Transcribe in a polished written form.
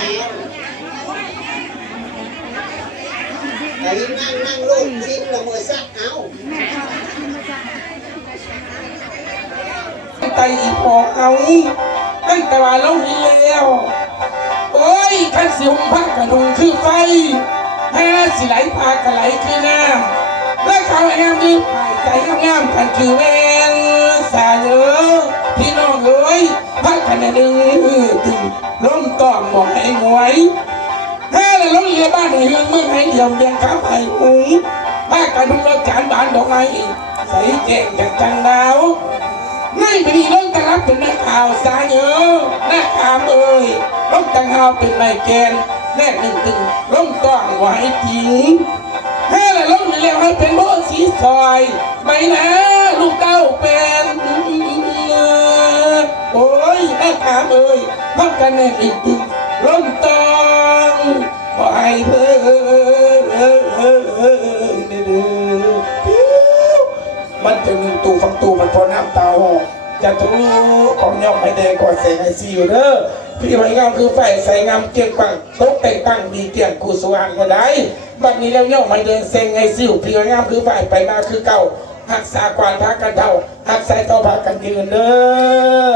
ไอ้นั่งลูกชิ้นละมือซักเอาไตอีพอเอาตั้งแต่ว่าเรามีแล้วโอ้ยขันสิหงพักกระดุงคือไฟแม่สิไหลพากระไหลคือน้ำและเขาแอมยืมหายใจงามกันคือแมงสาเยอะพี่น้องเอ้ยพักกันดึงถึงล้มต่อมบอกให้งวยแค่เลยล้มเรือบ้านในเฮืองเมืองให้เดี่ยวเบียงข้าวไผ่หุงพากกันดุงเลิกจานบานดอกไม้ใส่แจงจากจังดาวไม่มีเรื่องตะรับเป็นนักข่าวสายเยอะนักข่าวเอ่ยล้มตังหาวเป็นไมเกนแน่หนึ่งตึงล้มต้องไหวจริงแค่ละล้มเร็วให้เป็นโบสีซอยไม่นะลูกเต้าเป็นโอ้ยนักข่าวเอ่ยพักกันแน่หนึ่งตึงล้มต้องไหวเพื่มันจะมีตูฟังตูมันพอน้ำตาหอกจะทุของย่อมไม่แดงก่อนใส่ไอซีอยู่เด้อพี่ไว้งามคือไฟใส่งามเกียงปังโต๊ะแต่งตั้งดีเกียงกูสว่างก็ได้บัดนี้แล้วย่อมไม่แดงเซ็งไอซิวพี่ไว้งามคือไฟไปมาคือเก่าหักษากวานพักกันเท่าหักสายต่อพักกันยืนเด้อ